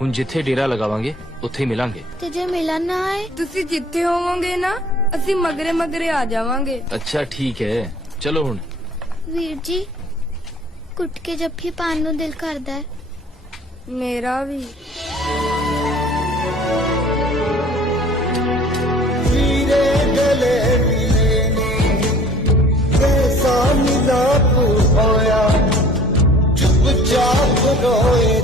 ਹੁਣ ਜਿੱਥੇ ਡੇਰਾ ਲਗਾਵਾਂਗੇ ਉੱਥੇ ਹੀ ਮਿਲਾਂਗੇ। ਤੇ ਜੇ ਮਿਲਣ ਨਾ ਆਏ? ਤੁਸੀਂ ਜਿੱਥੇ ਹੋਵੋਗੇ ਨਾ ਅਸੀਂ ਮਗਰੇ ਮਗਰੇ ਆ ਜਾਵਾਂਗੇ। ਅੱਛਾ ਠੀਕ ਹੈ, ਚਲੋ ਹੁਣ। ਵੀਰ ਜੀ, ਕੁੱਟ ਕੇ ਜੱਫੀ ਪਾਣ ਨੂੰ ਦਿਲ ਕਰਦਾ ਹੈ। ਮੇਰਾ ਵੀ। ਵੀਰੇ ਗਲੇ ਮਿਲੇ ਨੇ ਤੇ ਸਾਨੀ ਦਾ ਹੋਇਆ ਚੁੱਪ ਚਾਪ ਰੋਏ